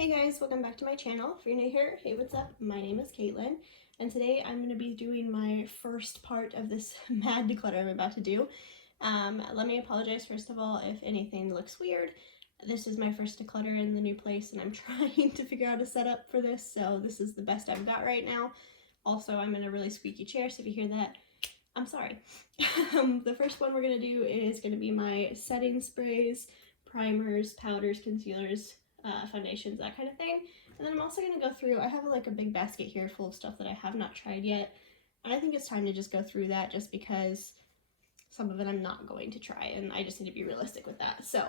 Hey guys, welcome back to my channel. If you're new here, hey, what's up? My name is Caitlin, and today I'm going to be doing my first part of this mad declutter I'm about to do. Let me apologize first of all if anything looks weird. This is my first declutter in the new place, and I'm trying to figure out a setup for this, so this is the best I've got right now. Also, I'm in a really squeaky chair, so if you hear that, I'm sorry. The first one we're going to do is going to be my setting sprays, primers, powders, concealers, foundations, that kind of thing. And then I'm also going to go through, I have like a big basket here full of stuff that I have not tried yet. And I think it's time to just go through that just because some of it I'm not going to try and I just need to be realistic with that. So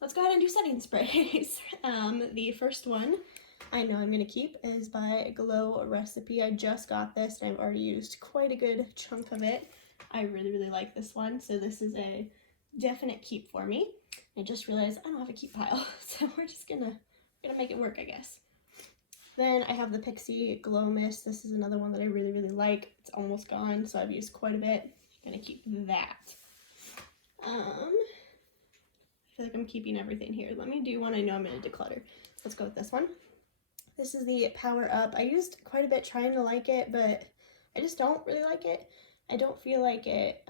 let's go ahead and do setting sprays. The first one I know I'm going to keep is by Glow Recipe. I just got this and I've already used quite a good chunk of it. I really like this one. So this is a definite keep for me. I just realized I don't have a keep pile, so we're just gonna make it work, I guess. Then I have the Pixie Glow Mist. This is another one that I really like. It's almost gone, so I've used quite a bit. I'm gonna keep that. I feel like I'm keeping everything here. Let me do one I know I'm gonna declutter. Let's go with this one. This is the Power Up. I used quite a bit trying to like it, but I just don't really like it. I don't feel like it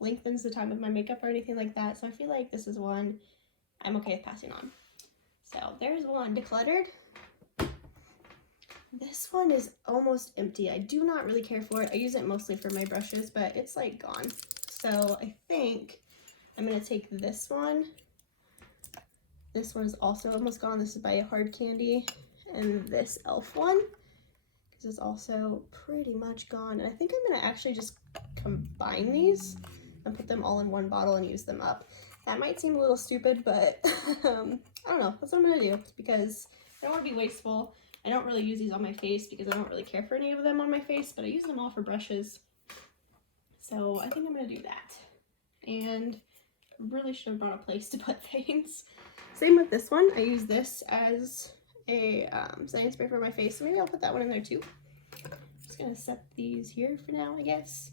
lengthens the time of my makeup or anything like that, so I feel like this is one I'm okay with passing on. So there's one decluttered. This one is almost empty. I do not really care for it. I use it mostly for my brushes, but it's like gone. So I think I'm gonna take this one. This one is also almost gone. This is by Hard Candy, and this e.l.f. one because it's also pretty much gone. And I think I'm gonna actually just combine these and put them all in one bottle and use them up. That might seem a little stupid, but I don't know. That's what I'm gonna do because I don't want to be wasteful. I don't really use these on my face because I don't really care for any of them on my face, but I use them all for brushes. So I think I'm gonna do that. And I really should have brought a place to put things. Same with this one. I use this as a setting spray for my face, so maybe I'll put that one in there too. I'm just gonna set these here for now, I guess.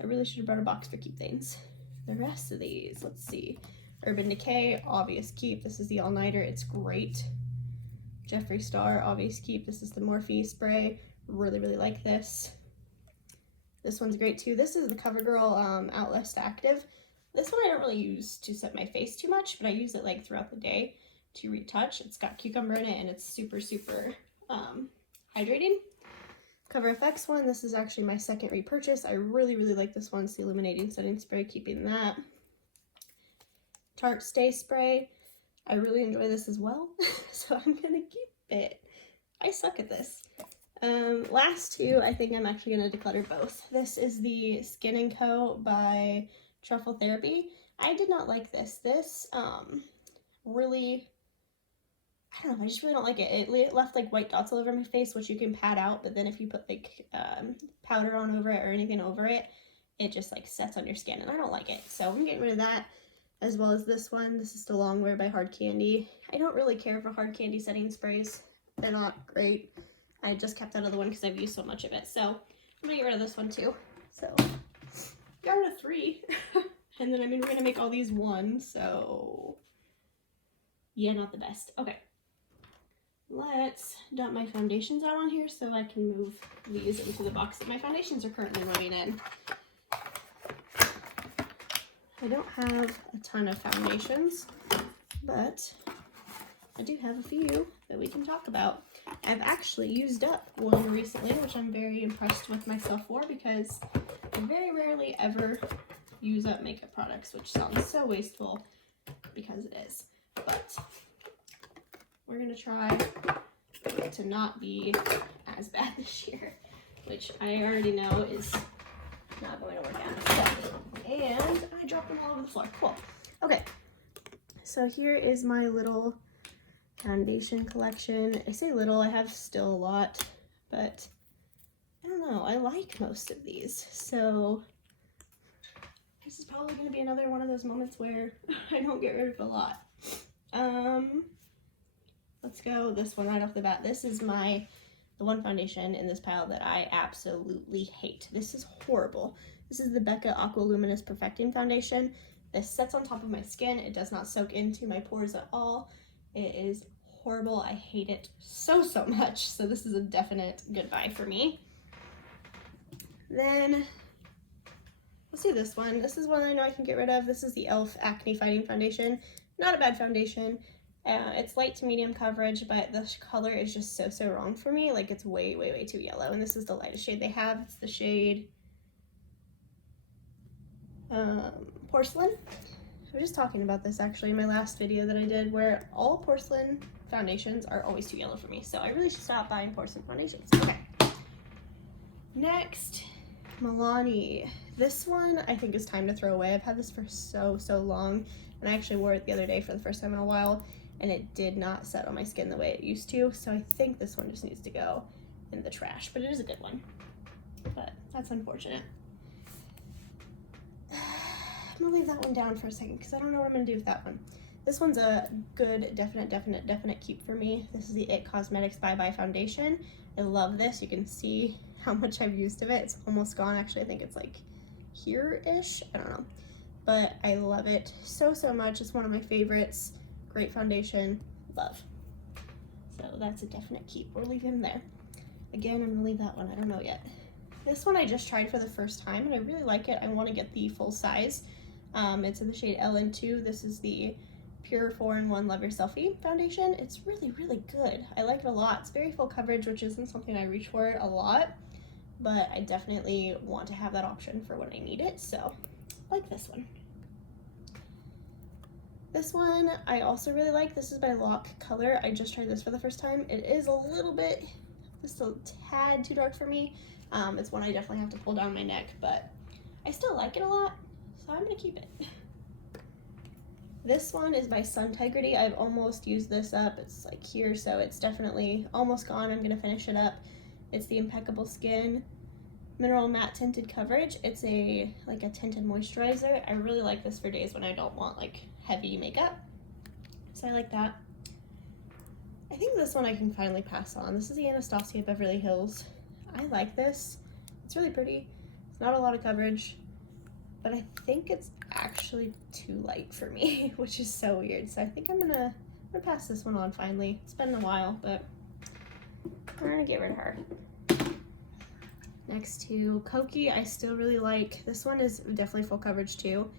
I really should have brought a box for keep things. The rest of these, let's see. Urban Decay, obvious keep. This is the all-nighter. It's great. Jeffree Star, obvious keep. This is the Morphe spray. Really like this. This one's great too. This is the CoverGirl Outlast Active. This one I don't really use to set my face too much, but I use it like throughout the day to retouch. It's got cucumber in it and it's super hydrating. Cover FX one, this is actually my second repurchase. I really like this one. It's the Illuminating Setting Spray, keeping that. Tarte Stay Spray, I really enjoy this as well, so I'm gonna keep it. I suck at this. Last two, I think I'm actually gonna declutter both. This is the Skin & Co. by Truffle Therapy. I did not like this. This really, I don't know, I just really don't like it. It left like white dots all over my face, which you can pat out, but then if you put like powder on over it or anything over it, it just like sets on your skin, and I don't like it. So I'm getting rid of that, as well as this one. This is the Longwear by Hard Candy. I don't really care for Hard Candy setting sprays. They're not great. I just kept that other one because I've used so much of it. So I'm gonna get rid of this one too. So got rid of 3. And then we're gonna make all these one, so yeah, not the best. Okay. Let's dump my foundations out on here so I can move these into the box that my foundations are currently living in. I don't have a ton of foundations, but I do have a few that we can talk about. I've actually used up one recently, which I'm very impressed with myself for because I very rarely ever use up makeup products, which sounds so wasteful because it is. But we're gonna try to not be as bad this year, which I already know is not going to work out. So, and I dropped them all over the floor. Cool. Okay, so here is my little foundation collection. I say little, I have still a lot, but I don't know, I like most of these. So this is probably going to be another one of those moments where I don't get rid of a lot. Let's go this one right off the bat. This is the one foundation in this pile that I absolutely hate. This is horrible. This is the Becca Aqua Luminous Perfecting Foundation. This sets on top of my skin. It does not soak into my pores at all. It is horrible. I hate it so much. So this is a definite goodbye for me. Then let's do this one. This is one I know I can get rid of. This is the e.l.f. Acne Fighting Foundation. Not a bad foundation. It's light to medium coverage, but the color is just so wrong for me. Like, it's way too yellow, and this is the lightest shade they have. It's the shade Porcelain. I was just talking about this actually in my last video that I did, where all porcelain foundations are always too yellow for me, so I really should stop buying porcelain foundations. Okay. Next, Milani. This one I think is time to throw away. I've had this for so long, and I actually wore it the other day for the first time in a while, and it did not set on my skin the way it used to, so I think this one just needs to go in the trash, but it is a good one, but that's unfortunate. I'm gonna leave that one down for a second because I don't know what I'm gonna do with that one. This one's a good, definite keep for me. This is the IT Cosmetics Bye Bye Foundation. I love this. You can see how much I've used of it. It's almost gone. Actually, I think it's like here-ish. I don't know. But I love it so much. It's one of my favorites. Great foundation. Love. So that's a definite keep. We're leaving them there. Again, I'm gonna leave that one. I don't know yet. This one I just tried for the first time, and I really like it. I want to get the full size. It's in the shade LN2. This is the Pure 4-in-1 Love Your Selfie foundation. It's really good. I like it a lot. It's very full coverage, which isn't something I reach for a lot, but I definitely want to have that option for when I need it, so I like this one. This one I also really like. This is by Lock Color. I just tried this for the first time. It is a little bit, just a tad too dark for me. It's one I definitely have to pull down my neck, but I still like it a lot, so I'm gonna keep it. This one is by Suntegrity. I've almost used this up. It's like here, so it's definitely almost gone. I'm gonna finish it up. It's the Impeccable Skin Mineral Matte Tinted Coverage. It's like a tinted moisturizer. I really like this for days when I don't want like heavy makeup, so I like that. I think this one I can finally pass on. This is the Anastasia Beverly Hills. I like this. It's really pretty. It's not a lot of coverage, but I think it's actually too light for me, which is so weird. So I think I'm gonna pass this one on finally. It's been a while, but we're gonna get rid of her. Next to Koki, I still really like. This one is definitely full coverage too.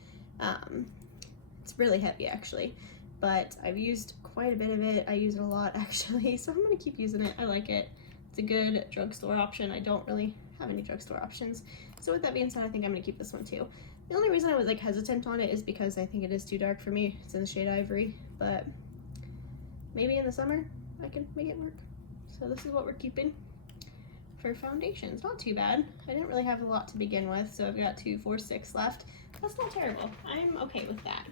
It's really heavy actually, but I've used quite a bit of it. I use it a lot actually, so I'm gonna keep using it. I like it. It's a good drugstore option. I don't really have any drugstore options. So with that being said, I think I'm gonna keep this one too. The only reason I was like hesitant on it is because I think it is too dark for me. It's in the shade Ivory, but maybe in the summer I can make it work. So this is what we're keeping for foundations. Not too bad. I didn't really have a lot to begin with, so I've got 2, 4, 6 left. That's not terrible. I'm okay with that.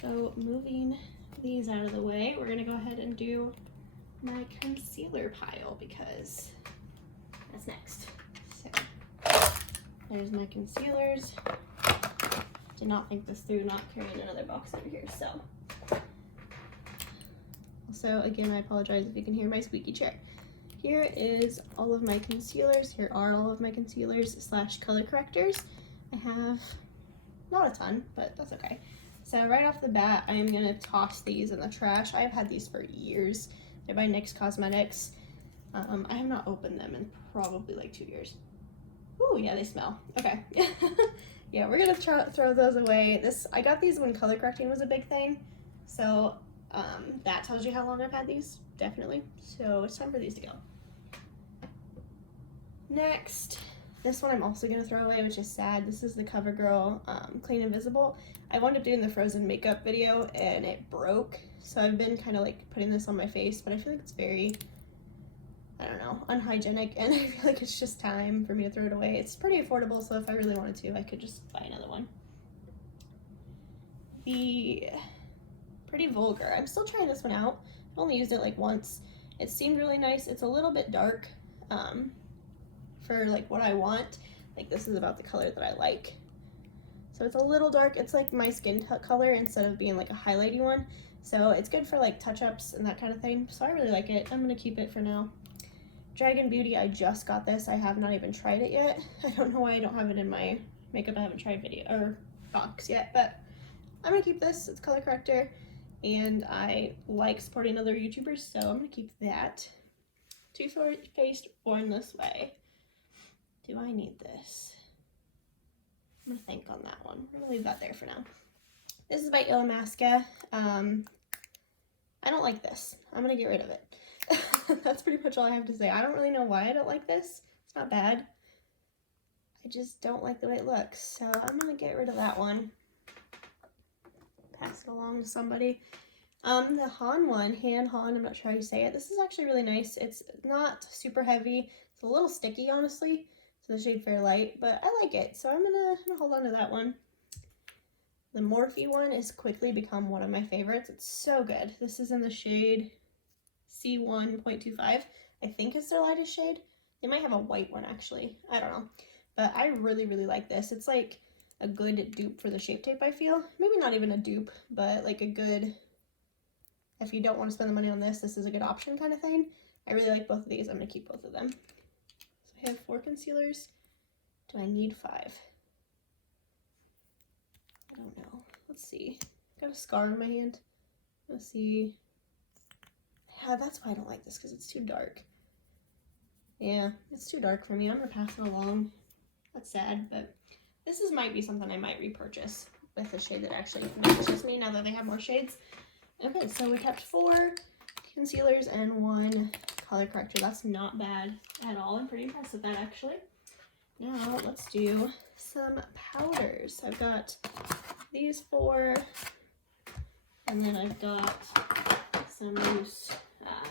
So moving these out of the way, we're gonna go ahead and do my concealer pile because that's next. So there's my concealers. Did not think this through, not carrying another box over here. So again, I apologize if you can hear my squeaky chair. Here is all of my concealers. Here are all of my concealers / color correctors. I have not a ton, but that's okay. So right off the bat, I am gonna toss these in the trash. I've had these for years. They're by NYX Cosmetics. I have not opened them in probably like 2 years. Ooh, yeah, they smell. Okay. Yeah, we're gonna throw those away. I got these when color correcting was a big thing. So that tells you how long I've had these, definitely. So it's time for these to go. Next, this one I'm also gonna throw away, which is sad. This is the CoverGirl Clean Invisible. I wound up doing the Frozen makeup video and it broke. So I've been kind of like putting this on my face, but I feel like it's very, I don't know, unhygienic, and I feel like it's just time for me to throw it away. It's pretty affordable, so if I really wanted to, I could just buy another one. The Pretty Vulgar. I'm still trying this one out. I've only used it like once. It seemed really nice. It's a little bit dark for like what I want. Like this is about the color that I like. So it's a little dark. It's like my skin color instead of being like a highlighty one. So it's good for like touch-ups and that kind of thing. So I really like it. I'm gonna keep it for now. Dragon Beauty, I just got this. I have not even tried it yet. I don't know why I don't have it in my makeup I haven't tried video or box yet, but I'm gonna keep this. It's color corrector. and I like supporting other YouTubers, so I'm gonna keep that. Too Faced Born This Way. Do I need this? I'm gonna think on that one. I'm gonna leave that there for now. This is by Illamasqua. I don't like this. I'm gonna get rid of it. That's pretty much all I have to say. I don't really know why I don't like this. It's not bad. I just don't like the way it looks. So I'm gonna get rid of that one. Pass it along to somebody. The Han one, Han, I'm not sure how you say it. This is actually really nice. It's not super heavy. It's a little sticky, honestly. It's the shade Fairlight, but I like it. So I'm gonna hold on to that one. The Morphe one has quickly become one of my favorites. It's so good. This is in the shade C1.25. I think it's their lightest shade. They might have a white one, actually. I don't know. But I really, really like this. It's like a good dupe for the Shape Tape, I feel. Maybe not even a dupe, but like a good, if you don't want to spend the money on this, this is a good option kind of thing. I really like both of these. I'm going to keep both of them. So I have 4 concealers. Do I need 5? I don't know. Let's see. Got a scar on my hand. Let's see. Yeah, that's why I don't like this, because it's too dark. Yeah, it's too dark for me. I'm going to pass it along. That's sad, but this might be something I might repurchase with a shade that actually matches with me now that they have more shades. Okay, so we kept 4 concealers and 1 color corrector. That's not bad at all. I'm pretty impressed with that, actually. Now let's do some powders. I've got these 4, and then I've got some loose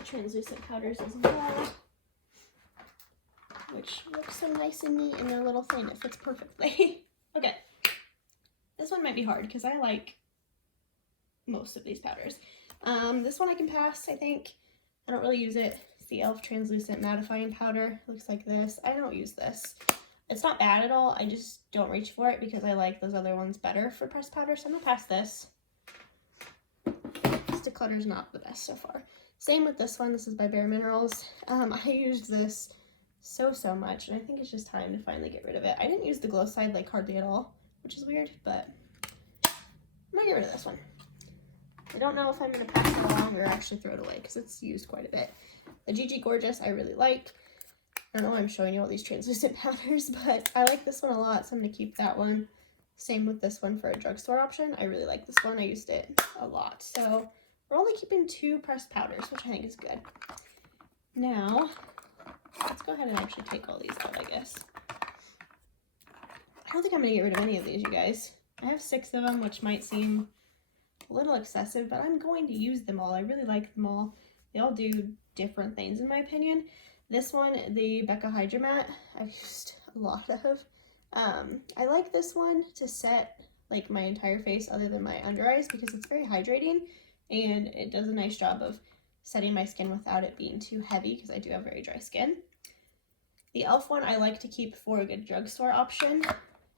translucent powders as well, which looks so nice and neat in their little thing. It fits perfectly. Okay, this one might be hard because I like most of these powders. This one I can pass, I think. I don't really use it. It's the e.l.f. Translucent Mattifying Powder. It looks like this. I don't use this. It's not bad at all. I just don't reach for it because I like those other ones better for pressed powder. So I'm going to pass this. This Declutter is not the best so far. Same with this one. This is by Bare Minerals. I used this so much, and I think it's just time to finally get rid of it. I didn't use the glow side like hardly at all, which is weird, but I'm going to get rid of this one. I don't know if I'm going to pass it along or actually throw it away because it's used quite a bit. The GG Gorgeous I really like. I don't know why I'm showing you all these translucent powders, but I like this one a lot, so I'm going to keep that one. Same with this one for a drugstore option. I really like this one. I used it a lot. So we're only keeping 2 pressed powders, which I think is good. Now, let's go ahead and actually take all these out, I guess. I don't think I'm going to get rid of any of these, you guys. I have 6 of them, which might seem a little excessive, but I'm going to use them all. I really like them all. They all do different things, in my opinion. This one, the Becca Hydra Matte, I've used a lot of. I like this one to set like my entire face other than my under eyes because it's very hydrating and it does a nice job of setting my skin without it being too heavy because I do have very dry skin. The e.l.f. one I like to keep for a good drugstore option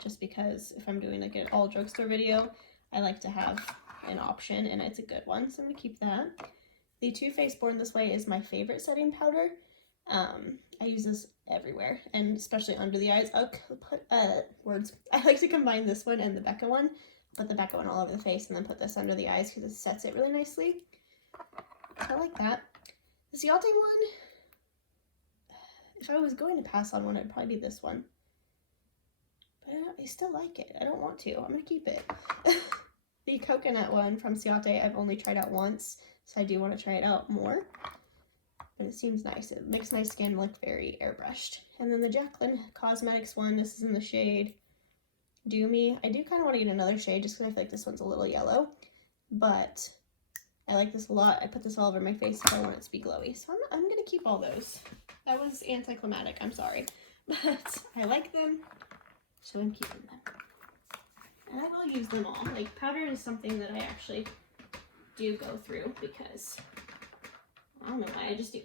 just because if I'm doing like an all drugstore video, I like to have an option and it's a good one, so I'm going to keep that. The Too Faced Born This Way is my favorite setting powder. I use this everywhere and especially under the eyes. I like to combine this one and the Becca one. Put the Becca one all over the face and then put this under the eyes because it sets it really nicely. So I like that. The Ciate one, if I was going to pass on one, it'd probably be this one. But I still like it. I don't want to. I'm going to keep it. The coconut one from Ciate I've only tried out once, so I do want to try it out more. But it seems nice. It makes my skin look very airbrushed. And then the Jaclyn Cosmetics one, this is in the shade Do Me. I do kind of want to get another shade just because I feel like this one's a little yellow. But I like this a lot. I put this all over my face if I want it to be glowy. So I'm going to keep all those. That was anticlimactic, I'm sorry. But I like them, so I'm keeping them. And I will use them all. Like, powder is something that I actually do go through because I don't know why, I just do.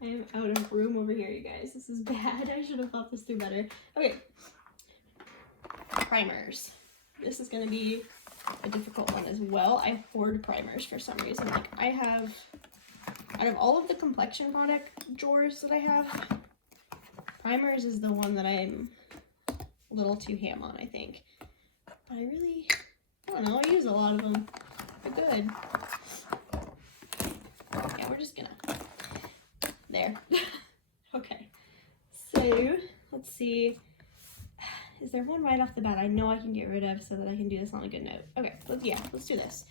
I am out of room over here, you guys. This is bad. I should have thought this through better. Okay. Primers. This is going to be a difficult one as well. I hoard primers for some reason. Like, I have, out of all of the complexion product drawers that I have, primers is the one that I'm a little too ham on, I think. But I really I don't know, I use a lot of them. They're good. Yeah, we're just gonna, there. Okay, so let's see. Is there one right off the bat I know I can get rid of so that I can do this on a good note? Okay, let's do this.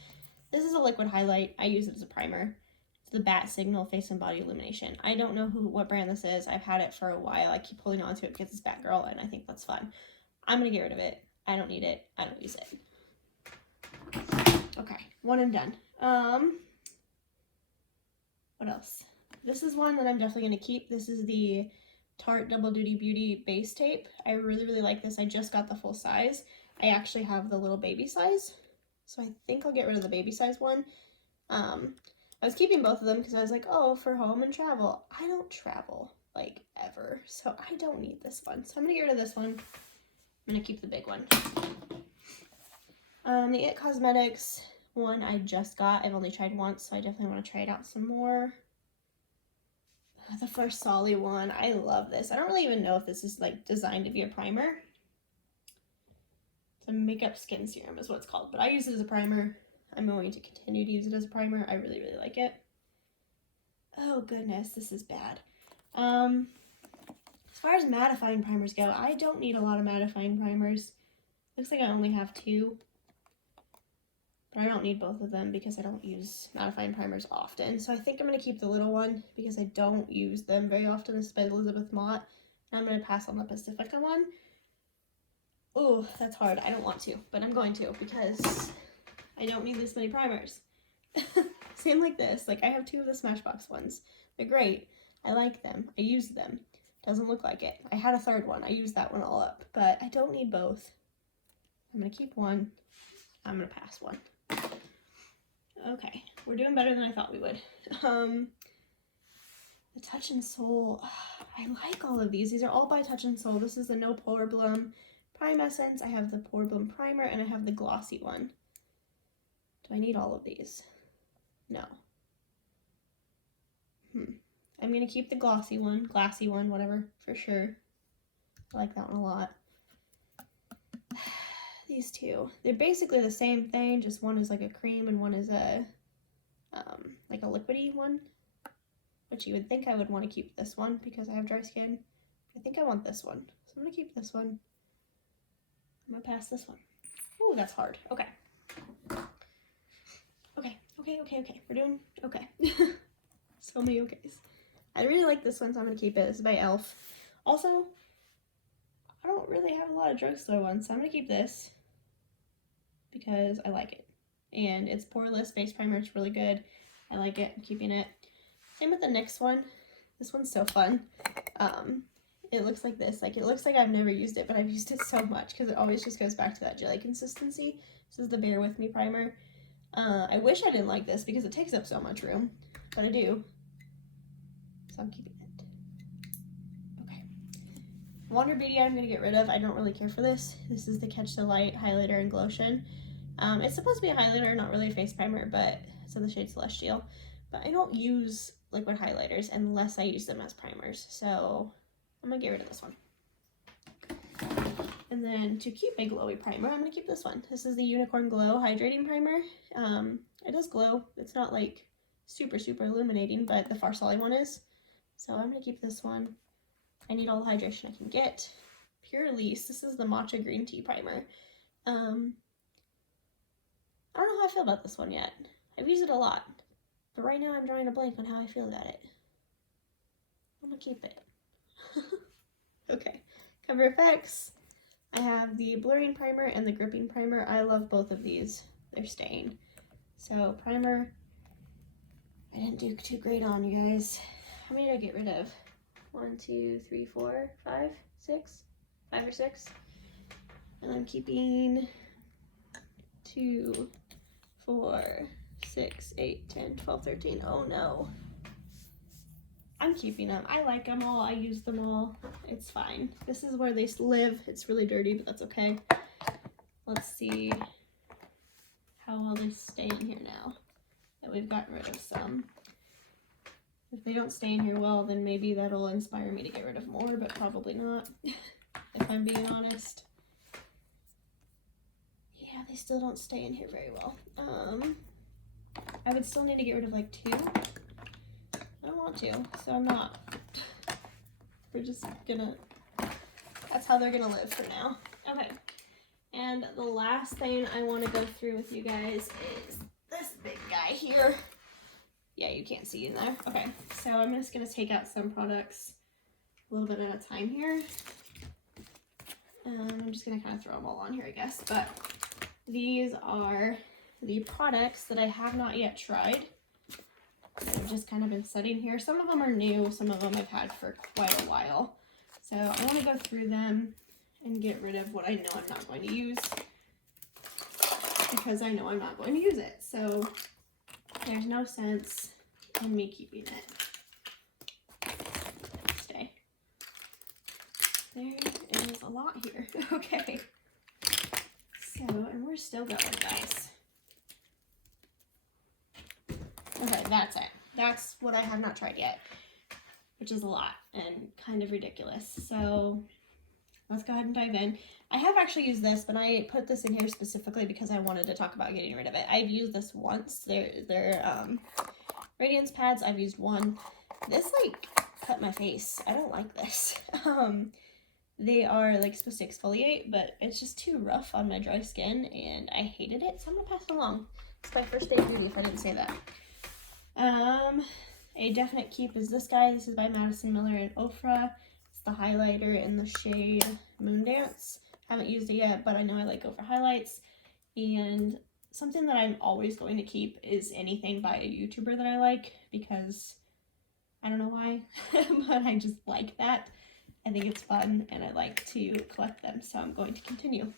This is a liquid highlight. I use it as a primer. It's the Bat Signal Face and Body Illumination. I don't know what brand this is. I've had it for a while. I keep holding on to it because it's Batgirl, and I think that's fun. I'm gonna get rid of it. I don't need it. I don't use it. Okay, one and done. What else? This is one that I'm definitely gonna keep. This is the Tarte Double Duty Beauty Base Tape. I really, really like this. I just got the full size. I actually have the little baby size, so I think I'll get rid of the baby size one. I was keeping both of them because I was like, oh, for home and travel. I don't travel, like, ever, so I don't need this one. So I'm gonna get rid of this one. I'm gonna keep the big one. The It Cosmetics one I just got. I've only tried once, so I definitely want to try it out some more. The First Solly one, I love this. I don't really even know if this is like designed to be a primer. It's a makeup skin serum is what it's called, but I use it as a primer. I'm going to continue to use it as a primer. I really, really like it. Oh goodness, this is bad. As far as mattifying primers go, I don't need a lot of mattifying primers. Looks like I only have 2. But I don't need both of them because I don't use mattifying primers often. So I think I'm going to keep the little one because I don't use them very often. This is by Elizabeth Mott. And I'm going to pass on the Pacifica one. Ooh, that's hard. I don't want to, but I'm going to because I don't need this many primers. Same like this. Like, I have 2 of the Smashbox ones. They're great. I like them. I use them. Doesn't look like it. I had a 3rd one. I used that one all up, but I don't need both. I'm going to keep one. I'm going to pass one. Okay, we're doing better than I thought we would. The Touch and Soul. I like all of these. These are all by Touch and Soul. This is the No Problem Prime Essence. I have the Problem Primer, and I have the glossy one. Do I need all of these? No. I'm going to keep the glassy one, whatever, for sure. I like that one a lot. These 2, they're basically the same thing, just one is like a cream and one is a like a liquidy one, which you would think I would want to keep this one because I have dry skin. I think I want this one, so I'm gonna keep this one. I'm gonna pass this one. Ooh, that's hard. Okay. We're doing okay. So many okays. I really like this one, so I'm gonna keep it. This is by e.l.f. Also, I don't really have a lot of drugstore ones, so I'm gonna keep this because I like it. And it's poreless base primer. It's really good. I like it. I'm keeping it. Same with the next one. This one's so fun. It looks like this. Like, it looks like I've never used it, but I've used it so much because it always just goes back to that jelly consistency. This is the Bear With Me primer. I wish I didn't like this because it takes up so much room, but I do. So I'm keeping it. Okay. Wander Beauty I'm going to get rid of. I don't really care for this. This is the Catch the Light Highlighter and Glotion. It's supposed to be a highlighter, not really a face primer, but it's in the shade Celestial. But I don't use liquid highlighters unless I use them as primers, so I'm going to get rid of this one. And then to keep my glowy primer, I'm going to keep this one. This is the Unicorn Glow Hydrating Primer. It does glow. It's not like super, super illuminating, but the Farsali one is. So I'm going to keep this one. I need all the hydration I can get. Pure Elise. This is the Matcha Green Tea Primer. I don't know how I feel about this one yet. I've used it a lot, but right now I'm drawing a blank on how I feel about it. I'm gonna keep it. Okay, Cover FX. I have the blurring primer and the gripping primer. I love both of these. They're staying. So primer, I didn't do too great on, you guys. How many did I get rid of? 1, 2, 3, 4, 5, 6, 5 or 6. And I'm keeping 2, 4, 6, 8, 10, 12, 13. Oh no. I'm keeping them. I like them all. I use them all. It's fine. This is where they live. It's really dirty, but that's okay. Let's see how well they stay in here now that we've gotten rid of some. If they don't stay in here well, then maybe that'll inspire me to get rid of more, but probably not, if I'm being honest. Yeah, they still don't stay in here very well. I would still need to get rid of like 2. I don't want to, so I'm not. We're just gonna, that's how they're gonna live for now. Okay, and the last thing I want to go through with you guys is this big guy here. Yeah, you can't see in there. Okay, so I'm just gonna take out some products a little bit at a time here. I'm just gonna kind of throw them all on here, I guess, but these are the products that I have not yet tried. I've just kind of been sitting here. Some of them are new, some of them I've had for quite a while. So I want to go through them and get rid of what I know I'm not going to use, because I know I'm not going to use it. So there's no sense in me keeping it. Stay. There is a lot here. Okay. So, and we're still going, guys. Okay, that's it. That's what I have not tried yet, which is a lot and kind of ridiculous. So let's go ahead and dive in. I have actually used this, but I put this in here specifically because I wanted to talk about getting rid of it. I've used this once. They're Radiance pads. I've used one. This like cut my face. I don't like this. They are like supposed to exfoliate, but it's just too rough on my dry skin and I hated it, so I'm gonna pass it along. It's my first day beauty if I didn't say that. A definite keep is this guy. This is by Madison Miller and Ofra. It's the highlighter in the shade Moondance. Haven't used it yet, but I know I like Ofra highlights. And something that I'm always going to keep is anything by a YouTuber that I like, because I don't know why, but I just like that. I think it's fun and I like to collect them, so I'm going to continue.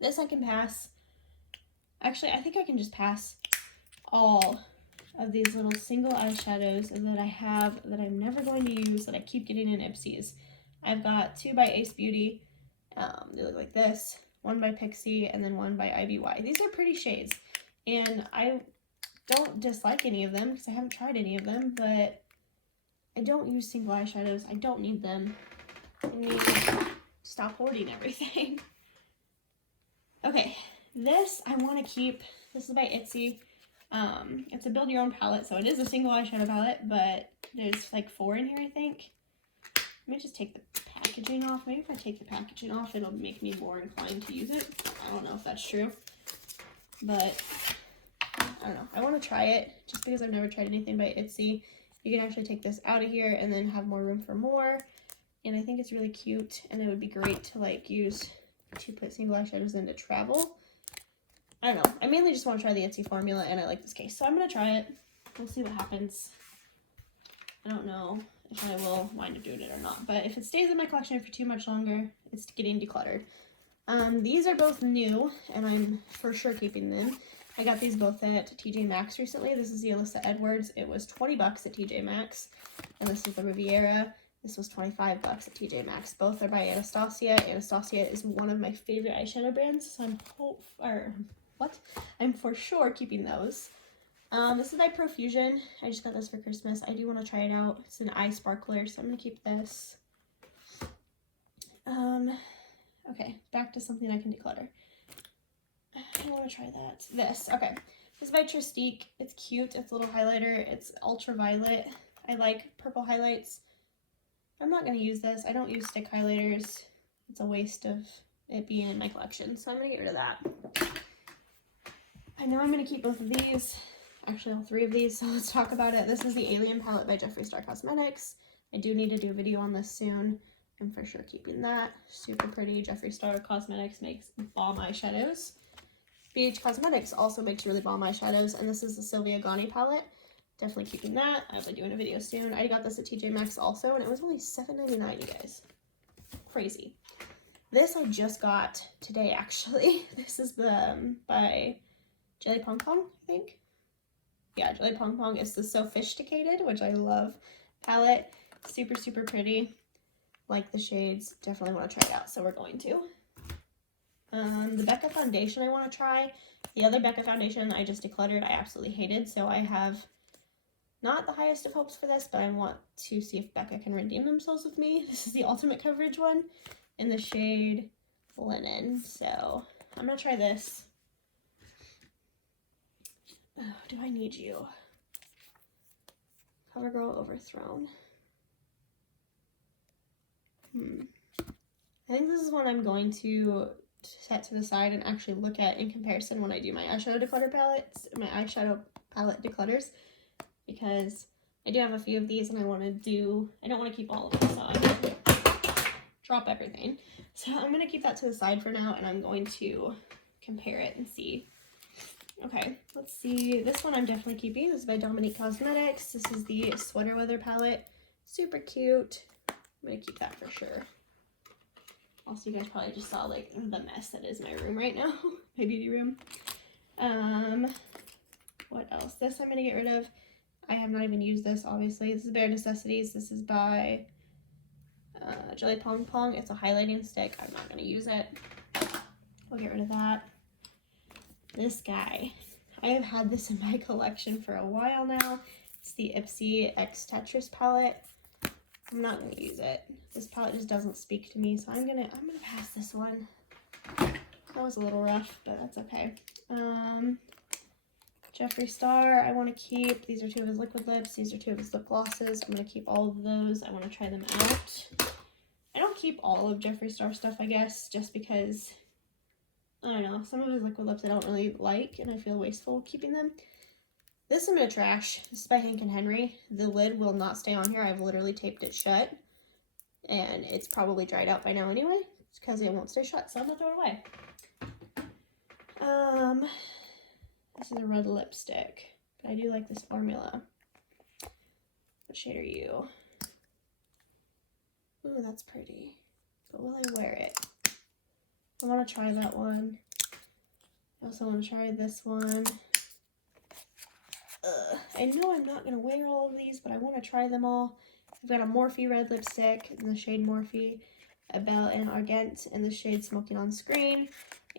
This I can pass. Actually, I think I can just pass all of these little single eyeshadows that I have that I'm never going to use, that I keep getting in Ipsies. I've got 2 by Ace Beauty. They look like this. 1 by Pixie and then 1 by IBY. These are pretty shades and I don't dislike any of them because I haven't tried any of them, but I don't use single eyeshadows. I don't need them. I need to stop hoarding everything. Okay, this I want to keep. This is by Itsy. It's a build your own palette, so it is a single eyeshadow palette, but there's like 4 in here, I think. Let me just take the packaging off. Maybe if I take the packaging off, it'll make me more inclined to use it. I don't know if that's true, but I don't know. I want to try it just because I've never tried anything by Itsy. You can actually take this out of here and then have more room for more. And I think it's really cute, and it would be great to like use to put single eyeshadows in to travel. I don't know. I mainly just want to try the Itsy formula, and I like this case, so I'm going to try it. We'll see what happens. I don't know if I will wind up doing it or not, but if it stays in my collection for too much longer, it's getting decluttered. These are both new, and I'm for sure keeping them. I got these both at TJ Maxx recently. This is the Alyssa Edwards. It was 20 bucks at TJ Maxx, and this is the Riviera. This was 25 bucks at TJ Maxx. Both are by Anastasia. Anastasia is one of my favorite eyeshadow brands, so I'm for sure keeping those. This is by Profusion. I just got this for Christmas. I do want to try it out. It's an eye sparkler, so I'm going to keep this. Okay, back to something I can declutter. I want to try that. This, okay. This is by Tristique. It's cute. It's a little highlighter. It's ultraviolet. I like purple highlights. I'm not going to use this. I don't use stick highlighters. It's a waste of it being in my collection, so I'm going to get rid of that. I know I'm going to keep both of these. Actually, all 3 of these, so let's talk about it. This is the Alien palette by Jeffree Star Cosmetics. I do need to do a video on this soon. I'm for sure keeping that. Super pretty. Jeffree Star Cosmetics makes bomb eyeshadows. BH Cosmetics also makes really bomb eyeshadows, and this is the Sylvia Gani palette. Definitely keeping that. I'll be doing a video soon. I got this at TJ Maxx also, and it was only $7.99, you guys. Crazy. This I just got today, actually. This is the by Jelly Pong Pong, I think. Yeah, Jelly Pong Pong is the Sophisticated, which I love, palette. Super, super pretty. Like the shades. Definitely want to try it out, so we're going to. The Becca foundation I want to try. The other Becca foundation I just decluttered. I absolutely hated, so I have not the highest of hopes for this, but I want to see if Becca can redeem themselves with me. This is the Ultimate Coverage one in the shade Linen, so I'm going to try this. do I need you? CoverGirl Overthrown. I think this is one I'm going to set to the side and actually look at in comparison when I do my eyeshadow declutter palettes, my eyeshadow palette declutters, because I do have a few of these and I don't want to keep all of them, so I'm going to drop everything. So I'm going to keep that to the side for now, and I'm going to compare it and see. Okay, let's see. This one I'm definitely keeping. This is by Dominique Cosmetics. This is the Sweater Weather palette. Super cute. I'm going to keep that for sure. Also, you guys probably just saw like the mess that is my room right now, my beauty room. What else? This I'm gonna get rid of. I have not even used this, obviously. This is Bare Necessities. This is by Jelly Pong Pong. It's a highlighting stick. I'm not gonna use it. We'll get rid of that. This guy, I have had this in my collection for a while now. It's the Ipsy X Tetris palette. I'm not gonna use it. This palette just doesn't speak to me, so I'm gonna pass this one. That was a little rough, but that's okay. Jeffree Star, I want to keep. These are 2 of his liquid lips. These are 2 of his lip glosses. I'm gonna keep all of those. I want to try them out. I don't keep all of Jeffree Star stuff, I guess, just because I don't know. Some of his liquid lips I don't really like, and I feel wasteful keeping them. This I'm going to trash. This is by Hank & Henry. The lid will not stay on here. I've literally taped it shut. And it's probably dried out by now anyway. It's because it won't stay shut, so I'm going to throw it away. This is a red lipstick. But I do like this formula. What shade are you? Ooh, that's pretty. But will I wear it? I want to try that one. I also want to try this one. I know I'm not going to wear all of these, but I want to try them all. I've got a Morphe red lipstick in the shade Morphe, a Belle and Argent in the shade Smoking on Screen,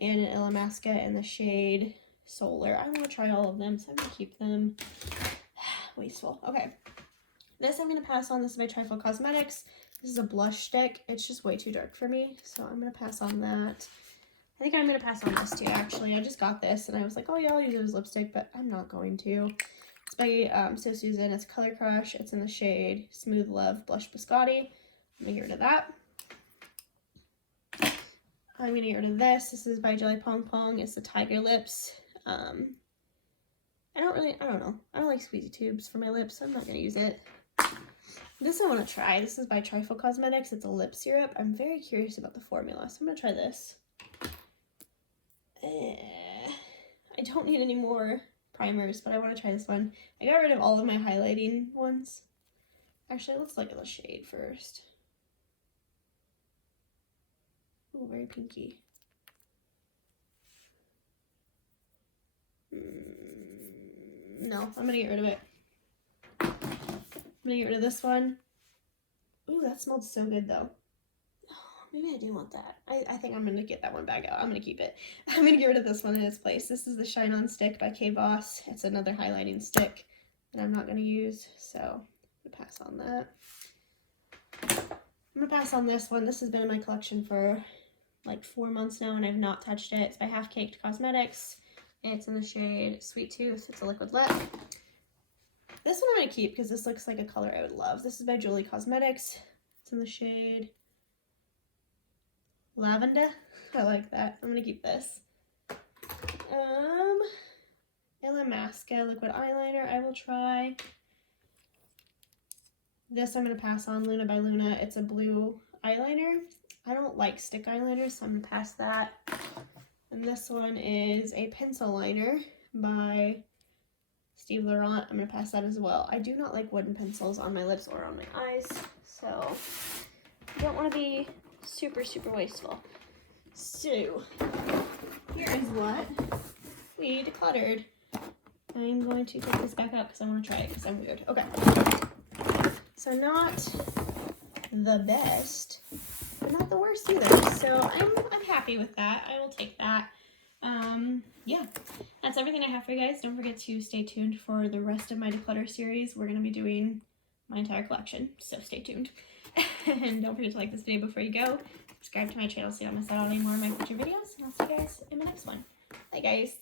and an Illamasqua in the shade Solar. I want to try all of them, so I'm going to keep them. Wasteful. Okay. This I'm going to pass on. This is by Trifle Cosmetics. This is a blush stick. It's just way too dark for me, so I'm going to pass on that. I think I'm going to pass on this too, actually. I just got this, and I was like, oh yeah, I'll use it as lipstick, but I'm not going to. It's by So Susan. It's Color Crush. It's in the shade Smooth Love Blush Biscotti. I'm going to get rid of that. I'm going to get rid of this. This is by Jelly Pong Pong. It's the Tiger Lips. I don't know. I don't like squeezy tubes for my lips, so I'm not going to use it. This I want to try. This is by Trifle Cosmetics. It's a lip syrup. I'm very curious about the formula, so I'm going to try this. I don't need any more primers, but I want to try this one. I got rid of all of my highlighting ones. Actually, let's look at the shade first. Ooh, very pinky. No, I'm going to get rid of it. I'm going to get rid of this one. Ooh, that smelled so good, though. Maybe I do want that. I think I'm going to get that one back out. I'm going to keep it. I'm going to get rid of this one in its place. This is the Shine On Stick by K-Boss. It's another highlighting stick that I'm not going to use, so I'm going to pass on that. I'm going to pass on this one. This has been in my collection for like 4 months now, and I've not touched it. It's by Half Caked Cosmetics. It's in the shade Sweet Tooth. It's a liquid lip. This one I'm going to keep because this looks like a color I would love. This is by Julie Cosmetics. It's in the shade Lavender. I like that. I'm going to keep this. Illamasqua liquid eyeliner I will try. This I'm going to pass on. Luna by Luna. It's a blue eyeliner. I don't like stick eyeliners, so I'm going to pass that. And this one is a pencil liner by Steve Laurent. I'm going to pass that as well. I do not like wooden pencils on my lips or on my eyes, so I don't want to be super wasteful. So here is what we decluttered. I'm going to take this back out because I want to try it because I'm weird. Okay, so not the best, but not the worst either. So I'm happy with that. I will take that. Yeah, that's everything I have for you guys. Don't forget to stay tuned for the rest of my declutter series. We're going to be doing my entire collection, so stay tuned. And don't forget to like this video before you go. Subscribe to my channel so you don't miss out on any more of my future videos. And I'll see you guys in my next one. Bye, guys.